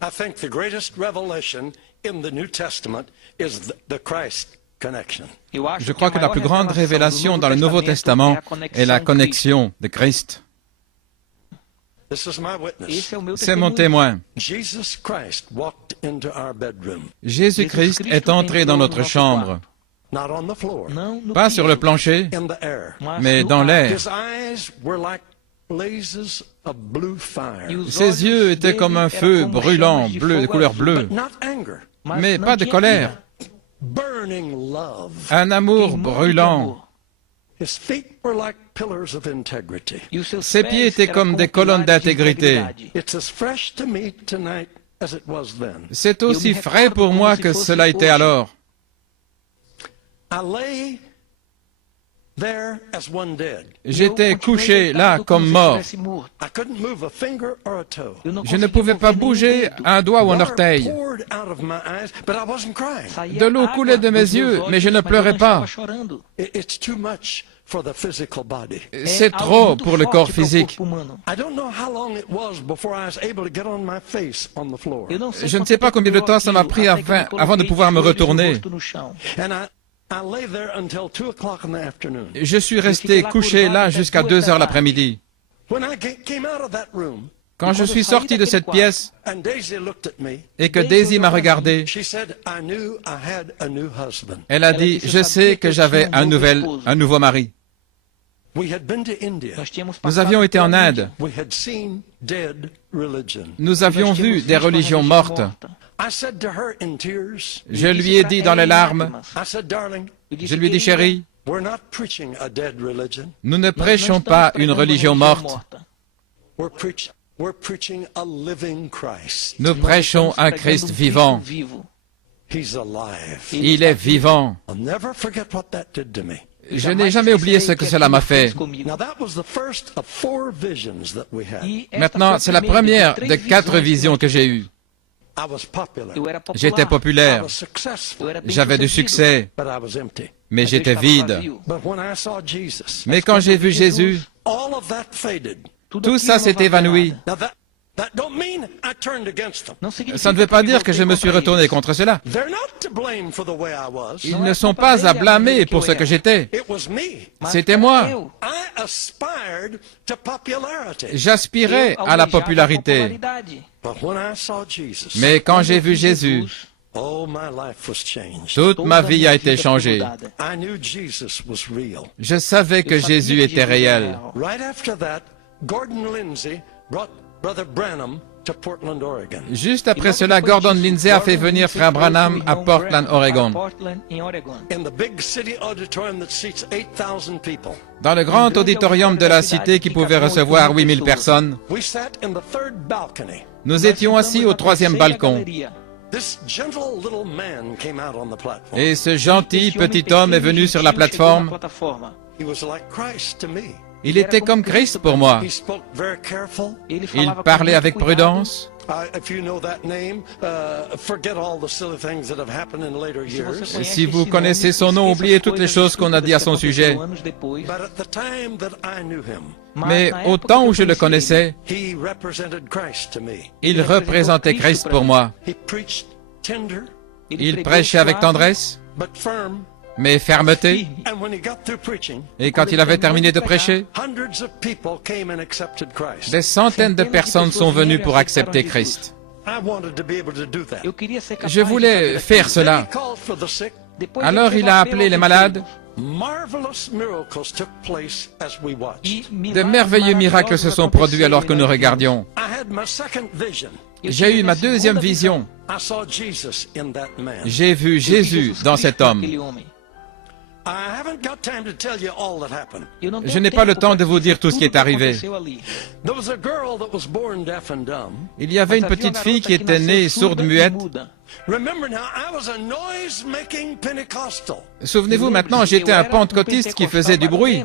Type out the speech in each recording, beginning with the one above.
I think the greatest revelation in the New Testament is the Christ connection. Je crois que la plus grande révélation dans le Nouveau Testament est la connexion de Christ. This is my witness. C'est mon témoin. Jesus Christ walked into our bedroom, Jésus-Christ est entré dans notre chambre, not on the floor, pas sur le plancher, in the air. mais dans l'air. His eyes were like blazes of blue fire, Ses yeux étaient comme un feu brûlant, bleu, de couleur bleue, but not anger, mais pas de colère, burning love. un amour brûlant. His feet were like pillars of integrity. Ses pieds étaient comme des colonnes d'intégrité. It's as fresh to me tonight as it was then. C'est aussi frais pour moi que cela était alors. I lay there as one dead. J'étais couché là comme mort. I couldn't move a finger or a toe. Je ne pouvais pas bouger un doigt ou un orteil. Water poured out of my eyes, but I wasn't crying. De l'eau coulait de mes yeux, mais je ne pleurais pas. It's too much for the physical body. C'est trop pour le corps physique. I don't know how long it was before I was able to get on my face on the floor. Je ne sais pas combien de temps ça m'a pris avant de pouvoir me retourner. And I lay there until 2 o'clock in the afternoon. Je suis resté couché là jusqu'à 2 heures l'après-midi. When I came out of that room, Quand je suis sorti de cette pièce and Daisy looked at me, et que Daisy m'a regardé, she said, I knew I had a new husband. elle a dit « Je sais que j'avais un nouveau mari ». We had been to India. Nous avions été en Inde. We had seen dead religion. Nous avions vu des religions mortes. I said to her in tears, Je lui ai dit dans les larmes, I said, darling, je lui ai dit « Chérie, we're not preaching a dead religion. nous ne prêchons pas une religion morte. We're preaching a living Christ. Nous prêchons un Christ vivant. He's alive. Il est vivant. I'll never forget what that did to me. Je n'ai jamais oublié ce que cela m'a fait. Now that was the first of 4 visions that we had. Maintenant, c'est la première de 4 visions que j'ai eues. I was popular. J'étais I populaire, was successful, j'avais du succès, but I was empty. mais j'étais vide. But when I saw Jesus, Mais quand j'ai vu Jésus, all of that faded. tout ça s'est évanoui. Now that don't mean I turned against them. Ça ne veut pas dire que je me suis retourné contre cela. They're not to blame for the way I was. Ils ne sont pas à blâmer pour ce que j'étais. It was me. C'était moi. I aspired to popularity. J'aspirais à la popularité. But when I saw Jesus, Mais quand j'ai vu Jésus, oh, my life was changed. toute ma vie a été changée. I knew Jesus was real. Je savais que Jésus était réel. Right after that, Gordon Lindsay brought Brother Branham to Portland, Oregon. Juste après cela, Gordon Lindsay a fait venir Frère Branham à Portland, Oregon. In the big city auditorium that seats 8,000 people. Dans le grand auditorium de la cité qui pouvait recevoir 8000 personnes, We sat in the third balcony. nous étions assis au 3e balcon. This gentle little man came out on the platform. Et ce gentil petit homme est venu sur la plateforme. He was like Christ to me. Il était comme Christ pour moi. He spoke very careful. Il parlait avec prudence. If you know that name, forget all the silly things that have happened in later years. Si vous connaissez son nom, oubliez toutes les choses qu'on a dit à son sujet. But at the time that I knew him, Mais au temps où je le connaissais, he represented Christ to me. il représentait Christ pour moi. He preached tender Il prêchait avec tendresse, but firm. mais fermeté. And when he got through preaching, Et quand il avait terminé de prêcher, hundreds of people came and accepted Christ. des centaines de personnes sont venues pour accepter Christ. I wanted to be able to do that. Je voulais faire Then cela. he called for the sick. Alors il a appelé les malades. Marvelous miracles took place as we watched. De merveilleux miracles se sont produits alors que nous regardions. I had my second vision. J'ai eu ma deuxième vision. I saw Jesus in that man. J'ai vu Jésus dans cet homme. I haven't got time to tell you all that happened. Je n'ai pas le temps de vous dire tout ce qui est arrivé. There was a girl that was born deaf and dumb. Il y avait une petite fille qui était née sourde-muette. Remember now, I was a noise-making Pentecostal. Souvenez-vous maintenant, j'étais un pentecôtiste qui faisait du bruit.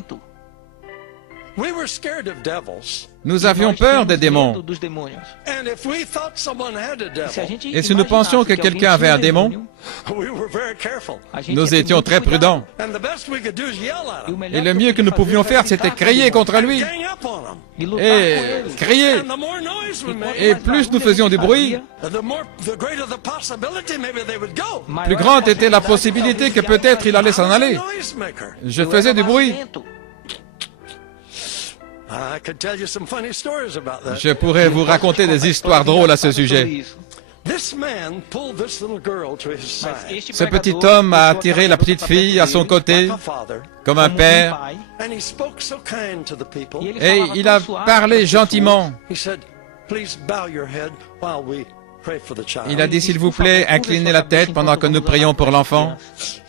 We were scared of devils. Nous avions peur des démons. Dos demônios. And if we thought someone had a Se a devil, gente Et si nous pensions que imaginasse alguém quelqu'un avait tinha un démon, we were very careful. a gente nous ia ter étions muito très cuidado. prudents. And the best we could do is yell at E o them. melhor Et le que mieux eu que nous podia pouvions fazer faire, era c'était gritar crier com contre lui. Gang up on them. ele, lutar Et com ele. crier. And the more noise we made, Et plus nous faisions du bruit, the greater the possibility maybe they would go. plus grande était la possibilité que peut-être il allait s'en aller. Noisemaker. Je faisais du bruit. I could tell you some funny stories about that. Je pourrais vous raconter des histoires drôles à ce sujet. This man pulled this little girl to his side Ce petit homme a attiré la petite fille à son côté like a father, comme un père and he spoke so kind to the people. et il a parlé gentiment. He said, "Please bow your head while we pray for the child." Il a dit, s'il vous plaît, inclinez la tête pendant que nous prions pour l'enfant.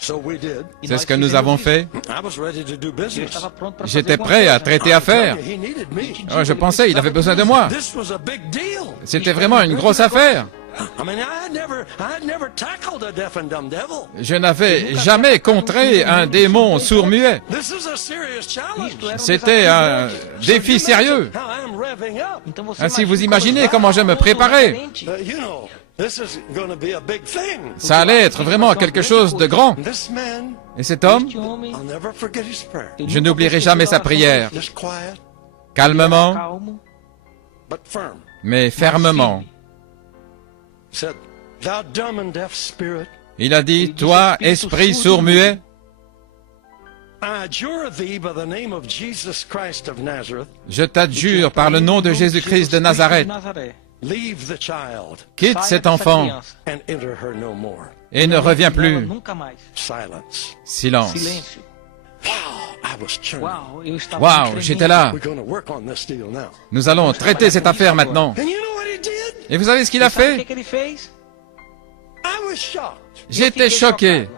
So we did. C'est ce que nous avons fait. I was ready to do business. J'étais prêt à traiter affaire. He needed me. Oh, je pensais, il avait besoin de moi. This was a big deal. C'était vraiment une grosse affaire. I mean, I had never tackled a deaf and dumb devil. Je n'avais jamais contré un démon sourd-muet. This is a serious challenge. C'était un défi sérieux. How I'm revving up. Ainsi, vous imaginez comment je me préparais. You know, this is going to be a big thing. Ça allait être vraiment quelque chose de grand. This man, Et cet homme, I'll never forget his prayer. je n'oublierai jamais sa prière. Just quiet, Calmement, Calmo, but firm. mais fermement. He said, "Thou dumb and deaf spirit, Il a dit, toi, esprit sourd-muet, I adjure thee by the name of Jesus Christ of Nazareth, je t'adjure par le nom de Jésus-Christ de Nazareth, Nazaré. leave the child quitte cet enfant and enter her no more." et ne reviens plus. Nunca mais. Silence. Silence. Silêncio. Wow, I was churning. Uau, eu estava Waouh, tremendo. j'étais là. We're going to work on this deal now. Nous allons traiter cette affaire maintenant. And you know what he did? Et vous savez ce qu'il a Sabe o fait? que ele fez? I was shocked. J'étais choqué.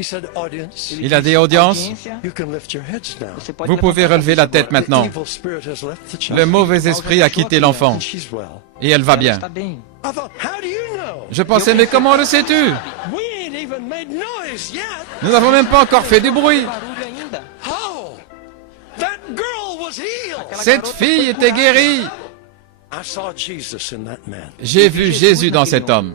He said, "Audience, Il a dit, audience, Audiência, you can lift your heads now. você pode vous pouvez levantar relever la sua tête cabeça. maintenant. The evil spirit has left the child. Le mauvais esprit a quitté l'enfant And she's well. et elle va Ela bien. está bem. I thought, how do you know? Je pensais, mais comment le sais-tu? We ain't even made noise yet. Nous n'avons même pas encore fait du bruit. Barulho ainda. Oh, that girl was healed. Cette fille était guérie. I saw Jesus in that man. J'ai vu Jésus dans cet homme.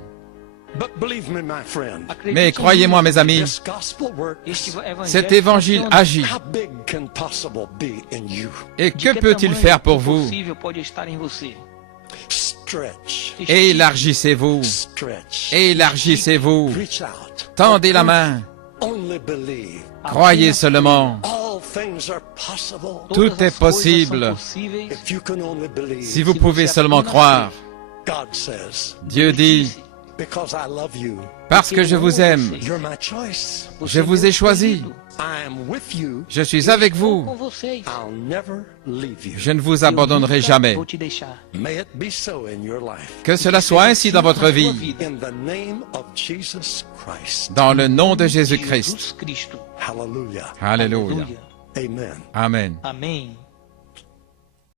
But believe me, my friend, Acredite Mais em croyez-moi, mim, mes amis, this gospel works. este evangelho cet évangile funciona. agit. How big can possible be in you? Et De que que peut-il tamanho faire pour vous? possível pode estar em você? Stretch, Élargissez-vous. stretch. Élargissez-vous. Reach out. Tendez la main. Only believe. Croyez seulement. All things are possible Tout Todas est as coisas possible. são possíveis if you can only believe. Si vous pouvez seulement croire. God says, Dieu dit, because I love you, parce que je vous aime, you're my choice. je vous ai choisi. I am with you. Je suis avec Com vous. vocês. I'll never leave you. Je ne vous abandonnerai jamais. Vou te deixar. May it be so in your life. Que cela soit ainsi dans votre vie. In the name of Jesus Christ. Dans le nom de Jésus-Christ. Jesus Cristo. Hallelujah. Alléluia. Amen. Amen. Amém.